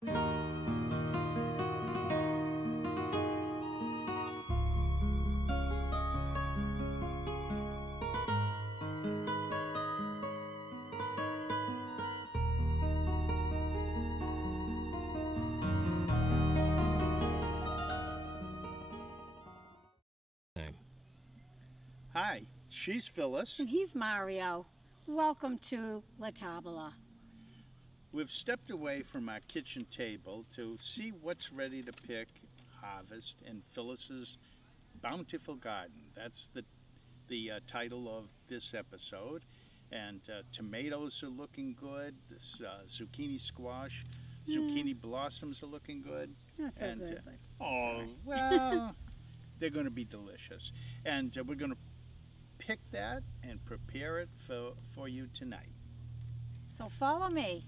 Hi, she's Phyllis. And he's Mario. Welcome to LaTabella. We've stepped away from our kitchen table to see what's ready to pick, harvest in Phyllis's Bountiful Garden. That's the title of this episode. And tomatoes are looking good. This zucchini squash, zucchini blossoms are looking good. Not so and, good, but oh, well, they're going to be delicious. And we're going to pick that and prepare it for you tonight. so follow me.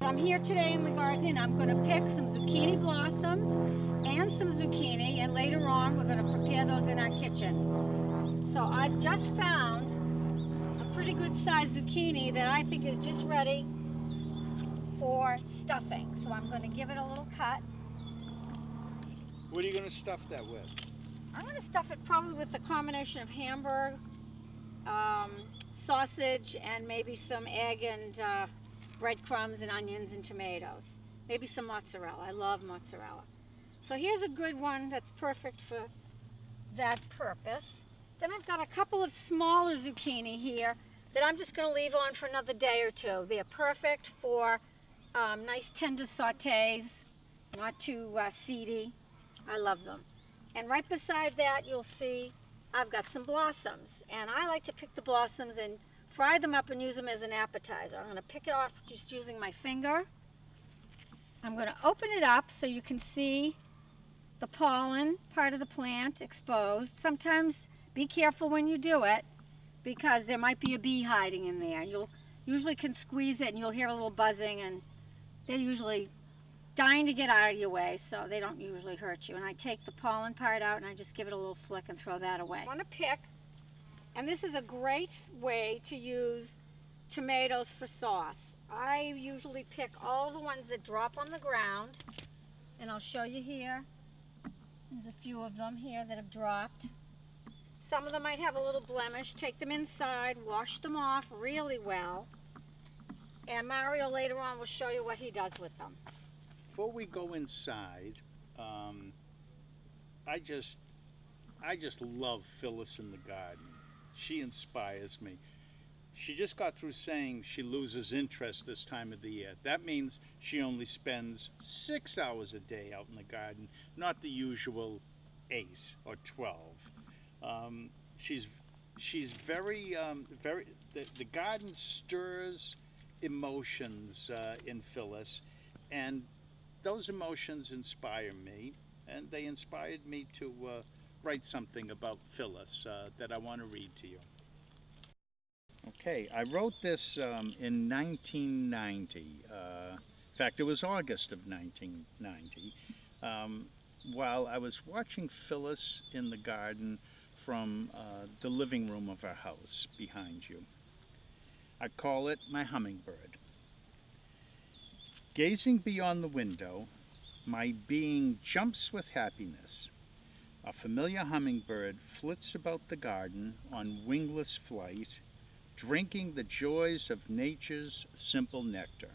I'm here today in the garden and I'm going to pick some zucchini blossoms and some zucchini, and later on we're going to prepare those in our kitchen. So I've just found a pretty good sized zucchini that I think is just ready for stuffing. So I'm going to give it a little cut. What are you going to stuff that with? I'm going to stuff it probably with a combination of hamburger, sausage, and maybe some egg and breadcrumbs and onions and tomatoes. Maybe some mozzarella. I love mozzarella. So here's a good one that's perfect for that purpose. Then I've got a couple of smaller zucchini here that I'm just going to leave on for another day or two. They're perfect for nice tender sautés, not too seedy. I love them. And right beside that, you'll see I've got some blossoms. And I like to pick the blossoms and fry them up and use them as an appetizer. I'm going to pick it off just using my finger. I'm going to open it up so you can see the pollen part of the plant exposed. Sometimes be careful when you do it because there might be a bee hiding in there. You'll usually can squeeze it and you'll hear a little buzzing, and they're usually dying to get out of your way, so they don't usually hurt you. And I take the pollen part out and I just give it a little flick and throw that away. I want to pick, and this is a great way to use tomatoes for sauce. I usually pick all the ones that drop on the ground, and I'll show you here. There's a few of them here that have dropped. Some of them might have a little blemish. Take them inside, wash them off really well, and Mario later on will show you what he does with them. Before we go inside, I just love Phyllis in the garden. She inspires me. She just got through saying she loses interest this time of the year. That means she only spends 6 hours a day out in the garden, not the usual 8 or 12. She's very, the garden stirs emotions in Phyllis, and those emotions inspire me, and they inspired me to write something about Phyllis that I want to read to you. Okay, I wrote this in 1990. In fact, it was August of 1990, while I was watching Phyllis in the garden from the living room of our house behind you. I call it my hummingbird. Gazing beyond the window, my being jumps with happiness. A familiar hummingbird flits about the garden on wingless flight, drinking the joys of nature's simple nectar.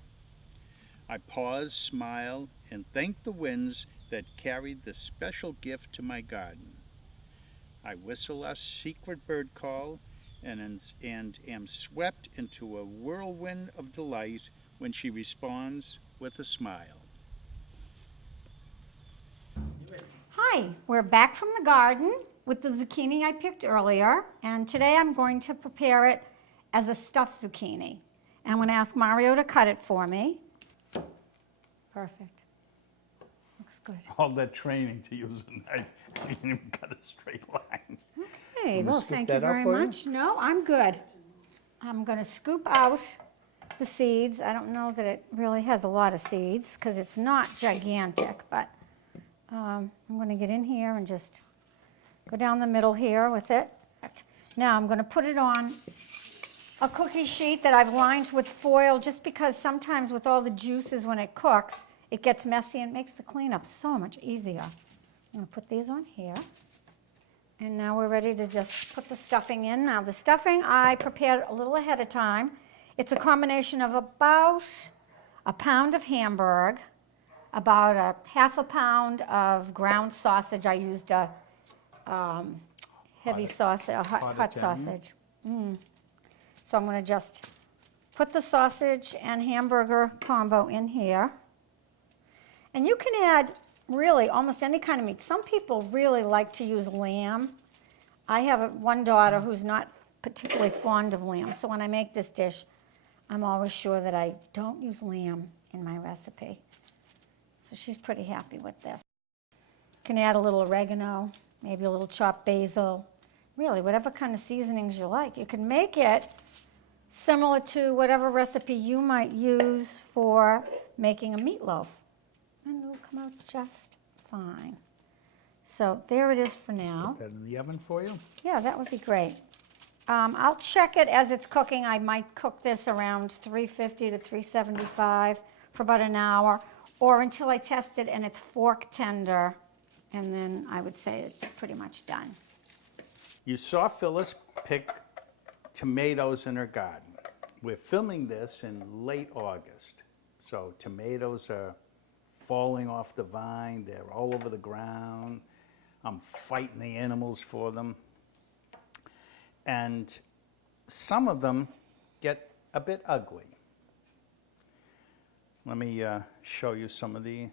I pause, smile, and thank the winds that carried this special gift to my garden. I whistle a secret bird call and am swept into a whirlwind of delight when she responds with a smile. Hi, we're back from the garden with the zucchini I picked earlier, and today I'm going to prepare it as a stuffed zucchini. And I'm going to ask Mario to cut it for me. Perfect. Looks good. All that training to use a knife, I didn't even cut a straight line. Okay, well, thank you very much. No, I'm good. I'm going to scoop out the seeds. I don't know that it really has a lot of seeds because it's not gigantic, but I'm going to get in here and just go down the middle here with it. Now I'm going to put it on a cookie sheet that I've lined with foil just because sometimes with all the juices when it cooks, it gets messy and makes the cleanup so much easier. I'm going to put these on here. And now we're ready to just put the stuffing in. Now the stuffing I prepared a little ahead of time. It's a combination of about a pound of Hamburg, about a half a pound of ground sausage. I used a heavy sausage, a hot sausage. So I'm going to just put the sausage and hamburger combo in here. And you can add really almost any kind of meat. Some people really like to use lamb. I have one daughter who's not particularly fond of lamb, so when I make this dish, I'm always sure that I don't use lamb in my recipe. So she's pretty happy with this. You can add a little oregano, maybe a little chopped basil, really whatever kind of seasonings you like. You can make it similar to whatever recipe you might use for making a meatloaf. And it'll come out just fine. So there it is for now. Put that in the oven for you? Yeah, that would be great. I'll check it as it's cooking. I might cook this around 350 to 375 for about an hour, or until I test it and it's fork tender, and then I would say it's pretty much done. You saw Phyllis pick tomatoes in her garden. We're filming this in late August, so tomatoes are falling off the vine. They're all over the ground. I'm fighting the animals for them. And some of them get a bit ugly. Let me show you some of the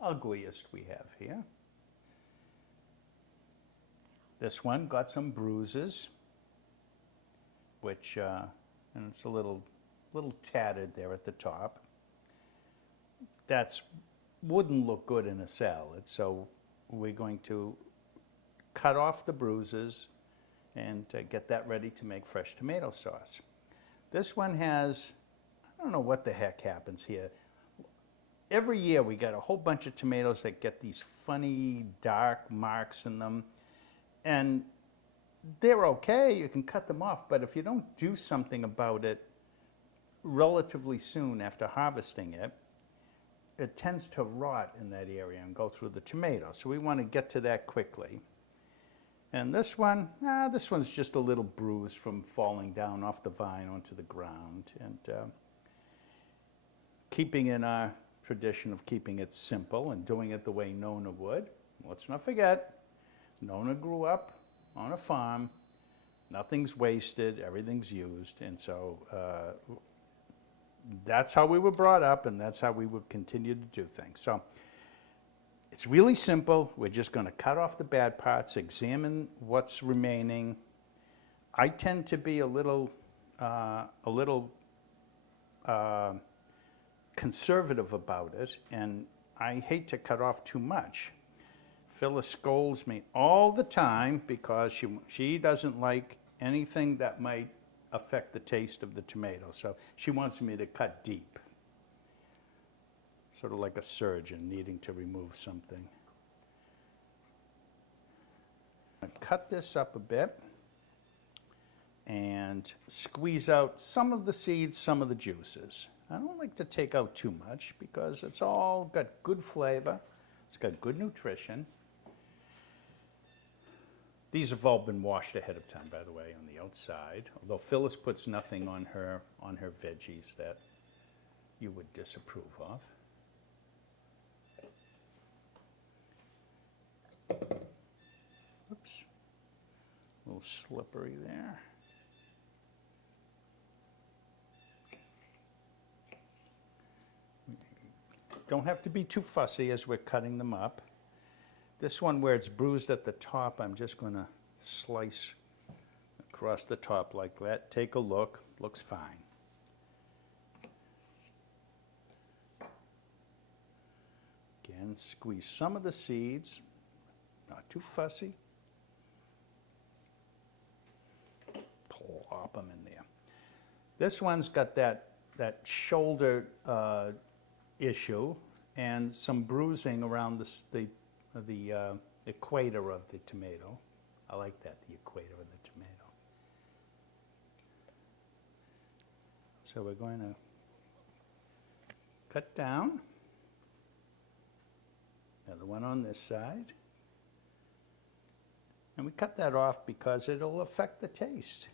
ugliest we have here. This one got some bruises, which, and it's a little tattered there at the top. That's wouldn't look good in a salad, so we're going to cut off the bruises and get that ready to make fresh tomato sauce. This one has, I don't know what the heck happens here. Every year we get a whole bunch of tomatoes that get these funny dark marks in them, and they're okay, you can cut them off, but if you don't do something about it relatively soon after harvesting it, it tends to rot in that area and go through the tomato. So we want to get to that quickly. And this one's just a little bruised from falling down off the vine onto the ground. And keeping in our tradition of keeping it simple and doing it the way Nona would. Let's not forget, Nona grew up on a farm. Nothing's wasted, everything's used. And so that's how we were brought up, and that's how we would continue to do things. So it's really simple. We're just going to cut off the bad parts, examine what's remaining. I tend to be a little conservative about it, and I hate to cut off too much. Phyllis scolds me all the time because she doesn't like anything that might affect the taste of the tomato. So she wants me to cut deep, sort of like a surgeon needing to remove something. I'm going to cut this up a bit and squeeze out some of the seeds, some of the juices. I don't like to take out too much because it's all got good flavor. It's got good nutrition. These have all been washed ahead of time, by the way, on the outside. Although Phyllis puts nothing on her veggies that you would disapprove of. Oops, a little slippery there. Don't have to be too fussy as we're cutting them up. This one where it's bruised at the top, I'm just going to slice across the top like that. Take a look. Looks fine. Again, squeeze some of the seeds. Not too fussy. Plop them in there. This one's got that shoulder issue and some bruising around the equator of the tomato. I like that, the equator of the tomato. So we're going to cut down. Another one on this side. And we cut that off because it'll affect the taste.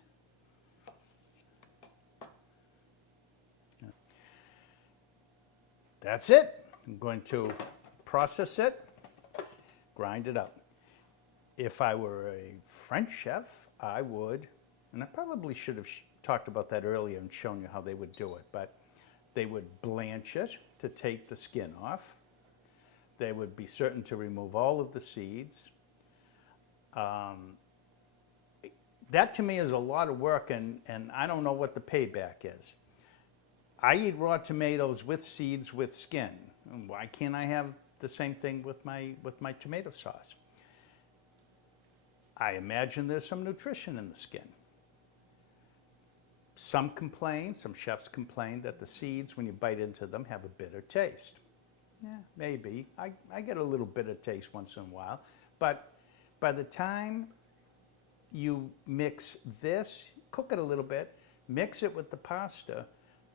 That's it. I'm going to process it, grind it up. If I were a French chef, I would, and I probably should have talked about that earlier and shown you how they would do it, but they would blanch it to take the skin off. They would be certain to remove all of the seeds. That to me is a lot of work, and I don't know what the payback is. I eat raw tomatoes with seeds with skin. Why can't I have the same thing with my tomato sauce? I imagine there's some nutrition in the skin. Some chefs complain that the seeds, when you bite into them, have a bitter taste. Yeah, maybe. I get a little bitter taste once in a while. But by the time you mix this, cook it a little bit, mix it with the pasta,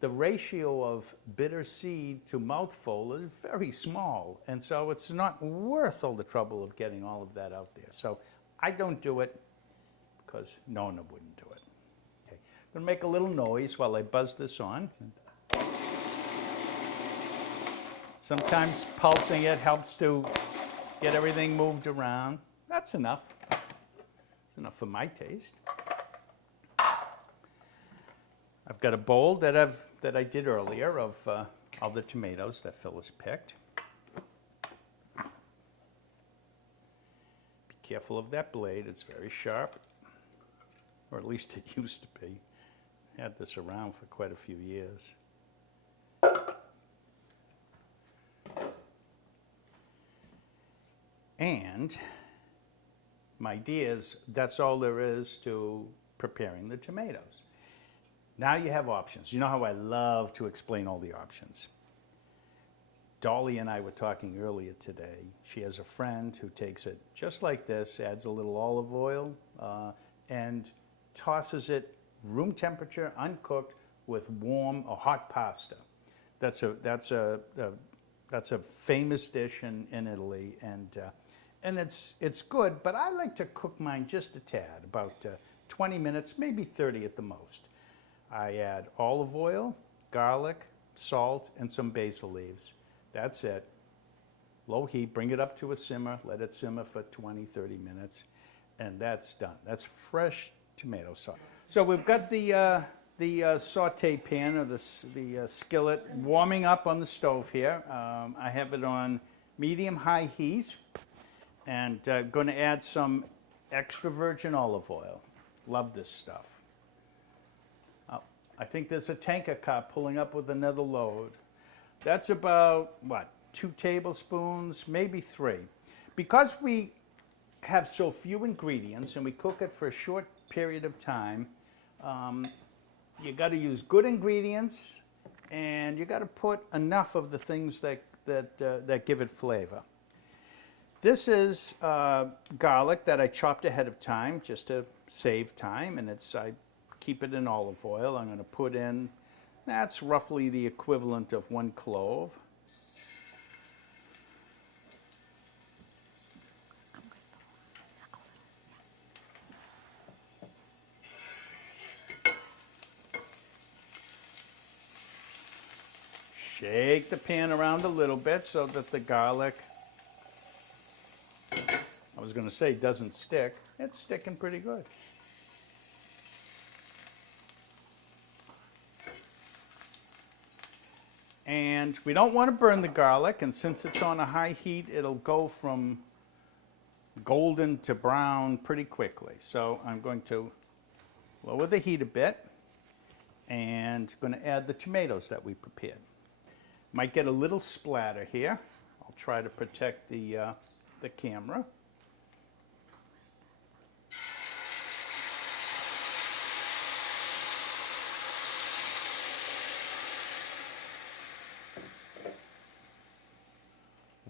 the ratio of bitter seed to mouthful is very small. And so it's not worth all the trouble of getting all of that out there. So I don't do it because Nona wouldn't do it. Okay. I'm going to make a little noise while I buzz this on. Sometimes pulsing it helps to get everything moved around. That's enough. That's enough for my taste. I've got a bowl that I did earlier of all the tomatoes that Phyllis picked. Be careful of that blade, it's very sharp, or at least it used to be. I had this around for quite a few years. And my idea is that's all there is to preparing the tomatoes. Now you have options. You know how I love to explain all the options. Dolly and I were talking earlier today. She has a friend who takes it just like this, adds a little olive oil, and tosses it room temperature, uncooked, with warm or hot pasta. That's a famous dish in Italy, and it's good. But I like to cook mine just a tad, about 20 minutes, maybe 30 at the most. I add olive oil, garlic, salt, and some basil leaves. That's it. Low heat, bring it up to a simmer, let it simmer for 20, 30 minutes, and that's done. That's fresh tomato sauce. So we've got the saute pan, or the skillet, warming up on the stove here. I have it on medium-high heat, and going to add some extra virgin olive oil. Love this stuff. I think there's a tanker car pulling up with another load. That's about, 2 tablespoons, maybe 3. Because we have so few ingredients and we cook it for a short period of time, you got to use good ingredients, and you got to put enough of the things that give it flavor. This is garlic that I chopped ahead of time just to save time, and I keep it in olive oil. I'm going to put in, that's roughly the equivalent of 1 clove. Shake the pan around a little bit so that the garlic, I was going to say doesn't stick. It's sticking pretty good. And we don't want to burn the garlic, and since it's on a high heat, it'll go from golden to brown pretty quickly. So I'm going to lower the heat a bit, and going to add the tomatoes that we prepared. Might get a little splatter here. I'll try to protect the camera.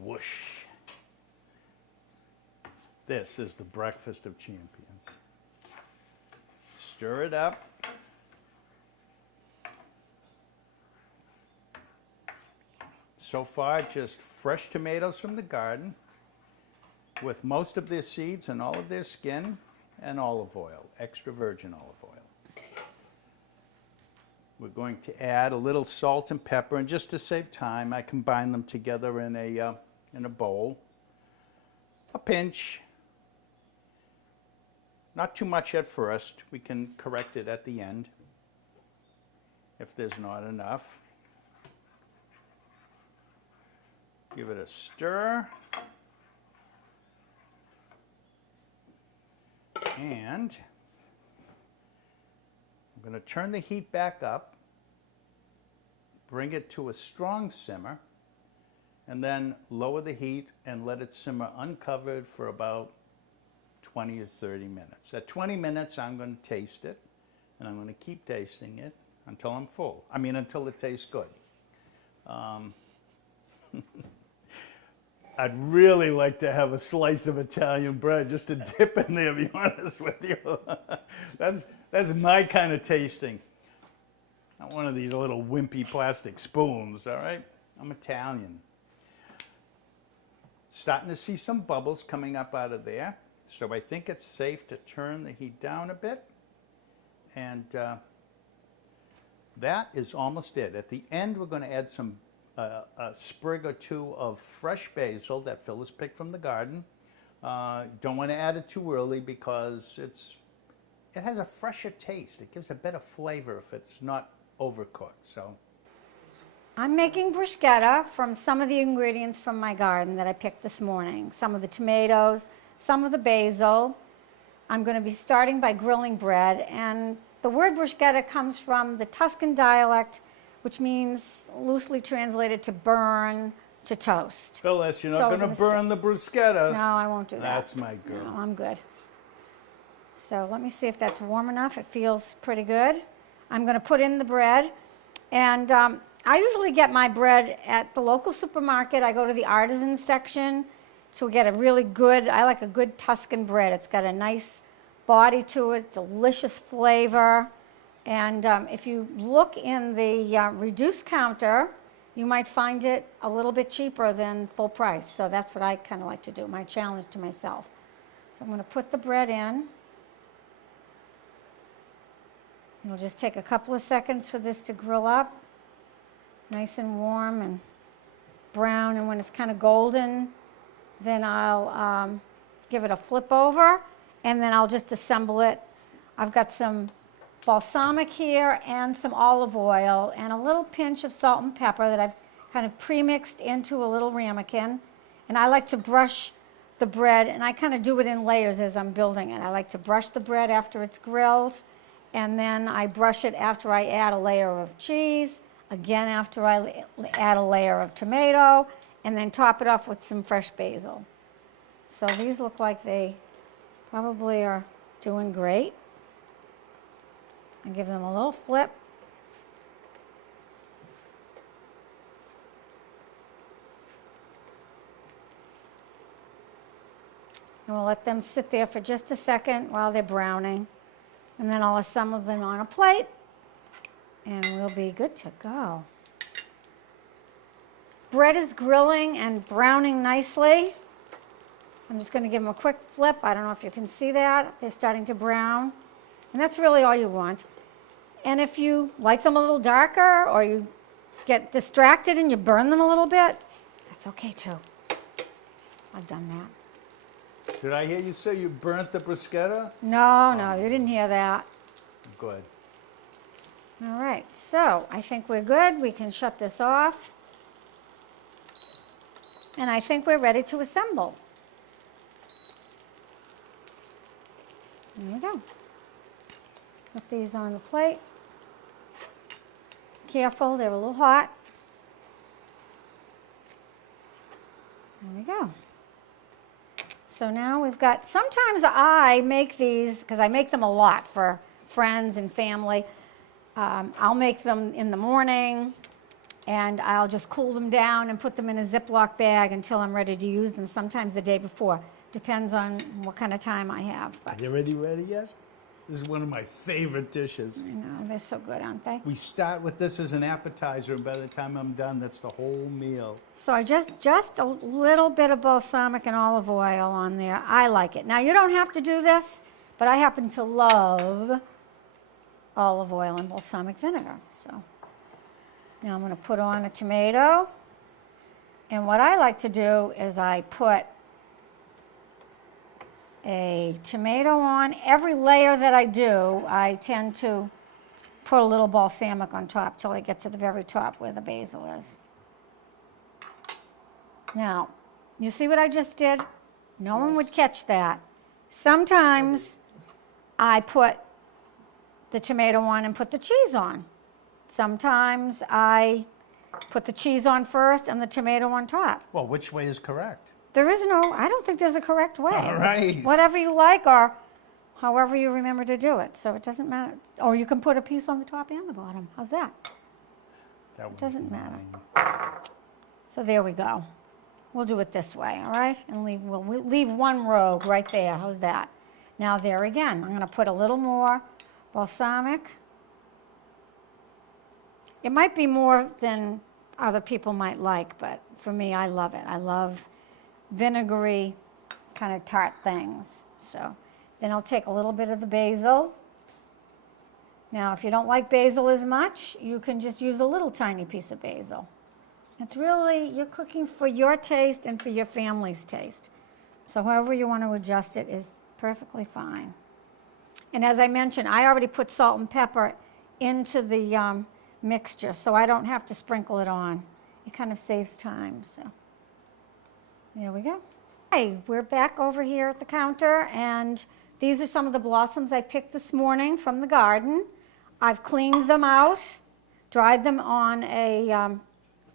Whoosh. This is the breakfast of champions. Stir it up. So far, just fresh tomatoes from the garden with most of their seeds and all of their skin, and olive oil, extra virgin olive oil. We're going to add a little salt and pepper, and just to save time, I combine them together in a bowl. A pinch. Not too much at first. We can correct it at the end if there's not enough. Give it a stir. And I'm going to turn the heat back up, bring it to a strong simmer, and then lower the heat and let it simmer uncovered for about 20 or 30 minutes. At 20 minutes, I'm going to taste it, and I'm going to keep tasting it until I'm full. I mean, until it tastes good. I'd really like to have a slice of Italian bread just to dip in there, to be honest with you. That's my kind of tasting. Not one of these little wimpy plastic spoons, all right? I'm Italian. Starting to see some bubbles coming up out of there. So I think it's safe to turn the heat down a bit. And that is almost it. At the end, we're going to add some a sprig or two of fresh basil that Phyllis picked from the garden. Don't want to add it too early because it has a fresher taste. It gives a better flavor if it's not overcooked. So I'm making bruschetta from some of the ingredients from my garden that I picked this morning. Some of the tomatoes, some of the basil. I'm going to be starting by grilling bread, and the word bruschetta comes from the Tuscan dialect, which means, loosely translated, to burn, to toast. Phyllis, you're not going to burn the bruschetta. No, I won't do that. That's my girl. No, I'm good. So let me see if that's warm enough. It feels pretty good. I'm going to put in the bread, and I usually get my bread at the local supermarket. I go to the artisan section to get a really good, I like a good Tuscan bread. It's got a nice body to it, delicious flavor. And if you look in the reduced counter, you might find it a little bit cheaper than full price. So that's what I kind of like to do, my challenge to myself. So I'm going to put the bread in. It'll just take a couple of seconds for this to grill up. Nice and warm and brown. And when it's kind of golden, then I'll give it a flip over, and then I'll just assemble it. I've got some balsamic here and some olive oil and a little pinch of salt and pepper that I've kind of pre-mixed into a little ramekin. And I like to brush the bread, and I kind of do it in layers as I'm building it. I like to brush the bread after it's grilled, and then I brush it after I add a layer of cheese, again after I add a layer of tomato, and then top it off with some fresh basil. So these look like they probably are doing great. And give them a little flip. And we'll let them sit there for just a second while they're browning. And then I'll assemble them on a plate, and we'll be good to go. Bread is grilling and browning nicely. I'm just going to give them a quick flip. I don't know if you can see that. They're starting to brown. And that's really all you want. And if you like them a little darker, or you get distracted and you burn them a little bit, that's okay too. I've done that. Did I hear you say you burnt the bruschetta? No, you didn't hear that. Good. All right, so I think we're good. We can shut this off. And I think we're ready to assemble. There we go. Put these on the plate. Careful, they're a little hot. There we go. So now we've got, sometimes I make these, because I make them a lot for friends and family. I'll make them in the morning, and I'll just cool them down and put them in a Ziploc bag until I'm ready to use them, sometimes the day before. Depends on what kind of time I have. Are you ready yet? This is one of my favorite dishes. I know, they're so good, aren't they? We start with this as an appetizer, and by the time I'm done, that's the whole meal. So I just a little bit of balsamic and olive oil on there. I like it. Now, you don't have to do this, but I happen to love olive oil and balsamic vinegar. So now I'm going to put on a tomato. And what I like to do is I put a tomato on. Every layer that I do, I tend to put a little balsamic on top till I get to the very top where the basil is. Now, you see what I just did? No one would catch that. Sometimes I put the tomato on and put the cheese on. Sometimes I put the cheese on first and the tomato on top. Well, which way is correct? There is no, I don't think there's a correct way. All right. It's whatever you like or however you remember to do it. So it doesn't matter. Or you can put a piece on the top and the bottom. How's that? That It doesn't matter. So there we go. We'll do it this way, all right? And we'll leave one rogue right there. How's that? Now there again, I'm going to put a little more balsamic. It might be more than other people might like, but for me, I love it. I love vinegary kind of tart things. So then I'll take a little bit of the basil. Now, if you don't like basil as much, you can just use a little tiny piece of basil. It's really, you're cooking for your taste and for your family's taste. So however you want to adjust it is perfectly fine. And as I mentioned, I already put salt and pepper into the mixture, so I don't have to sprinkle it on. It kind of saves time, so there we go. Hey, we're back over here at the counter, and these are some of the blossoms I picked this morning from the garden. I've cleaned them out, dried them on a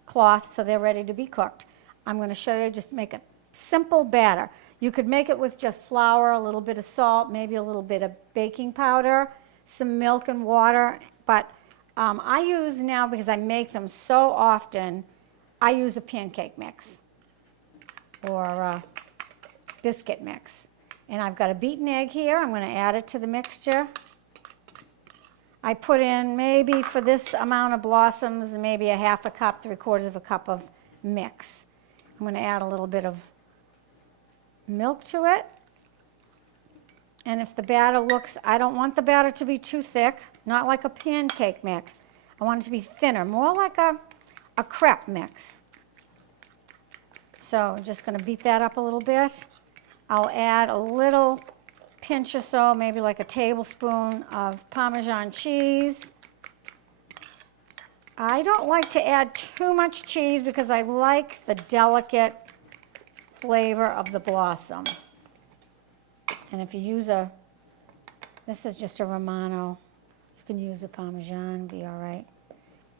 cloth so they're ready to be cooked. I'm going to show you just make a simple batter. You could make it with just flour, a little bit of salt, maybe a little bit of baking powder, some milk and water, but I use now, because I make them so often, I use a pancake mix or a biscuit mix. And I've got a beaten egg here. I'm going to add it to the mixture. I put in maybe for this amount of blossoms, maybe a half a cup, 3/4 of a cup of mix. I'm going to add a little bit of milk to it. And if the batter looks, I don't want the batter to be too thick, not like a pancake mix. I want it to be thinner, more like a crepe mix. So I'm just going to beat that up a little bit. I'll add a little pinch or so, maybe like a tablespoon of Parmesan cheese. I don't like to add too much cheese because I like the delicate flavor of the blossom. And if you use this is just a Romano, you can use a Parmesan, be all right.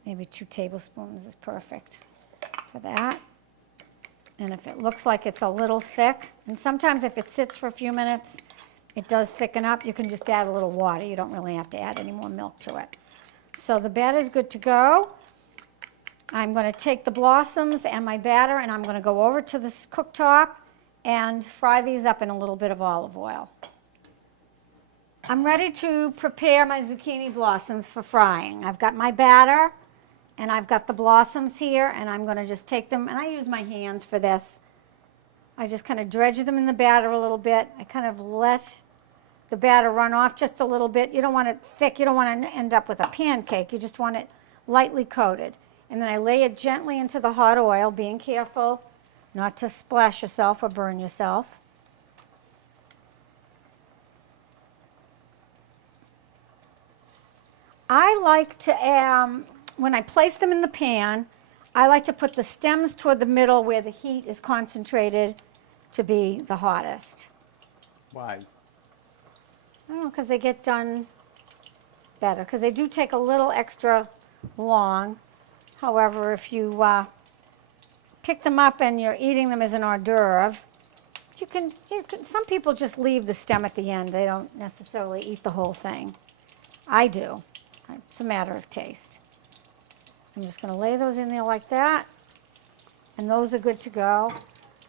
Maybe 2 tablespoons is perfect for that. And if it looks like it's a little thick, and sometimes if it sits for a few minutes, it does thicken up, you can just add a little water. You don't really have to add any more milk to it. So the batter is good to go. I'm going to take the blossoms and my batter, and I'm going to go over to this cooktop and fry these up in a little bit of olive oil. I'm ready to prepare my zucchini blossoms for frying. I've got my batter, and I've got the blossoms here, and I'm going to just take them, and I use my hands for this. I just kind of dredge them in the batter a little bit. I kind of let the batter run off just a little bit. You don't want it thick. You don't want to end up with a pancake. You just want it lightly coated. And then I lay it gently into the hot oil, being careful not to splash yourself or burn yourself. I like to, when I place them in the pan, I like to put the stems toward the middle where the heat is concentrated to be the hottest. Why? I don't know, because they get done better, because they do take a little extra long. However, if you pick them up and you're eating them as an hors d'oeuvre, you can, some people just leave the stem at the end. They don't necessarily eat the whole thing. I do. It's a matter of taste. I'm just going to lay those in there like that, and those are good to go.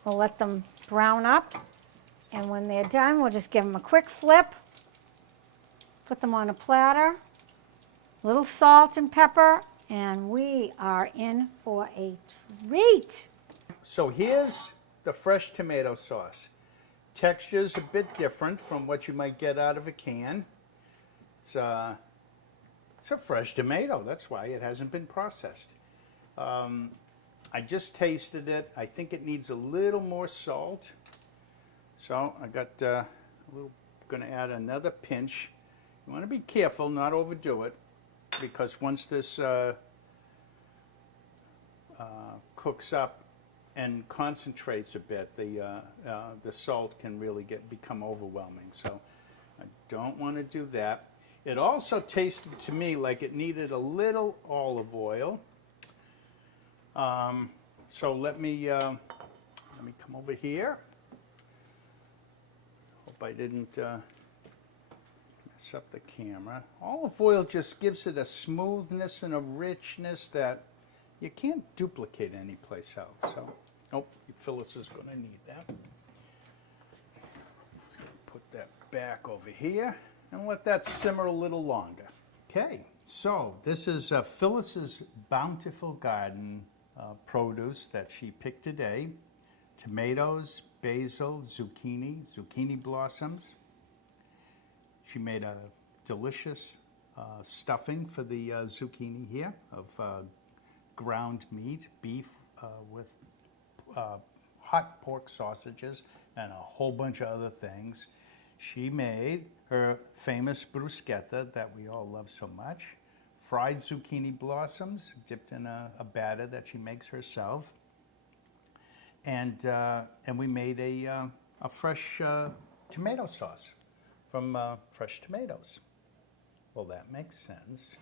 We'll let them brown up, and when they're done, we'll just give them a quick flip, Put them on a platter, a little salt and pepper, and we are in for a treat. So here's the fresh tomato sauce. Texture's a bit different from what you might get out of a can. It's a fresh tomato, that's why it hasn't been processed. I just tasted it. I think it needs a little more salt. So I got going to add another pinch. You want to be careful, not overdo it, because once this cooks up and concentrates a bit, the salt can really become overwhelming. So I don't want to do that. It also tasted to me like it needed a little olive oil. So let me come over here. Hope I didn't mess up the camera. Olive oil just gives it a smoothness and a richness that you can't duplicate anyplace else. So, oh, Phyllis is going to need that. Put that back over here and let that simmer a little longer. Okay, so this is Phyllis's Bountiful Garden produce that she picked today. Tomatoes, basil, zucchini blossoms. She made a delicious stuffing for the zucchini here of ground meat, beef with hot pork sausages and a whole bunch of other things. She made her famous bruschetta that we all love so much. Fried zucchini blossoms dipped in a batter that she makes herself. And we made a fresh tomato sauce from fresh tomatoes. Well, that makes sense.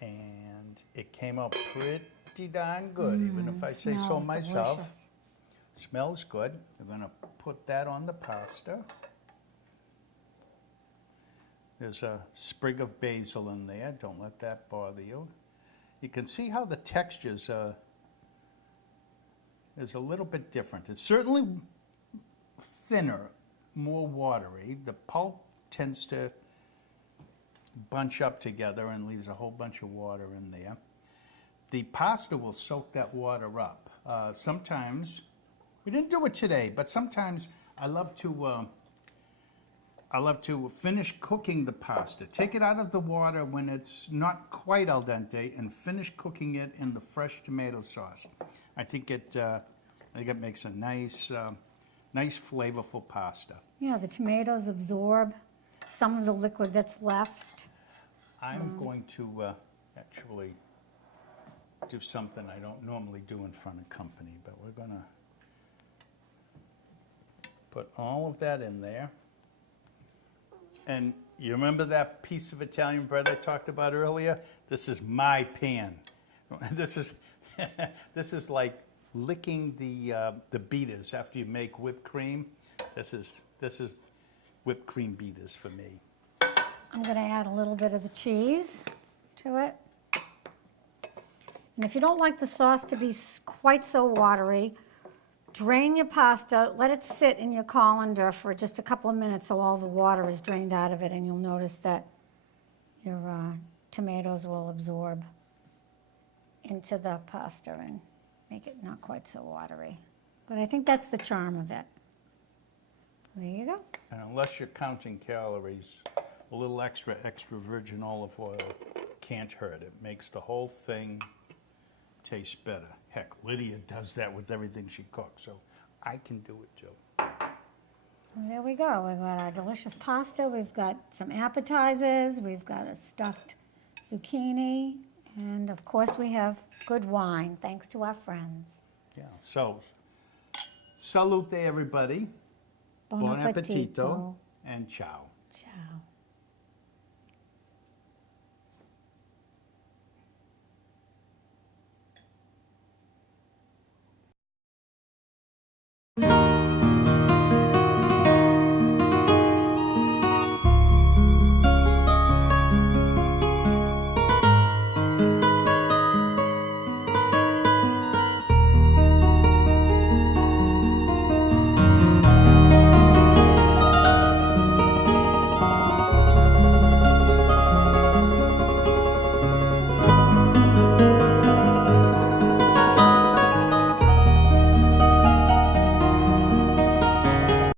And it came out pretty darn good, even if I say so myself. Delicious. Smells good. We're going to put that on the pasta. There's a sprig of basil in there. Don't let that bother you. You can see how the textures is a little bit different. It's certainly thinner, more watery. The pulp tends to bunch up together and leaves a whole bunch of water in there. The pasta will soak that water up. Sometimes, we didn't do it today, but sometimes I love to finish cooking the pasta. Take it out of the water when it's not quite al dente and finish cooking it in the fresh tomato sauce. I think it makes a nice flavorful pasta. Yeah, the tomatoes absorb some of the liquid that's left. I'm going to actually do something I don't normally do in front of company, but we're going to put all of that in there. And you remember that piece of Italian bread I talked about earlier? This is my pan. This is like licking the beaters after you make whipped cream. This is whipped cream beaters for me. I'm going to add a little bit of the cheese to it. And if you don't like the sauce to be quite so watery, drain your pasta, let it sit in your colander for just a couple of minutes so all the water is drained out of it, and you'll notice that your tomatoes will absorb into the pasta and make it not quite so watery. But I think that's the charm of it. There you go. And unless you're counting calories, a little extra virgin olive oil can't hurt. It makes the whole thing taste better. Heck, Lydia does that with everything she cooks, so I can do it too. Well, there we go. We've got our delicious pasta. We've got some appetizers. We've got a stuffed zucchini. And, of course, we have good wine, thanks to our friends. Yeah, so salute everybody. Buon appetito. And ciao. Ciao.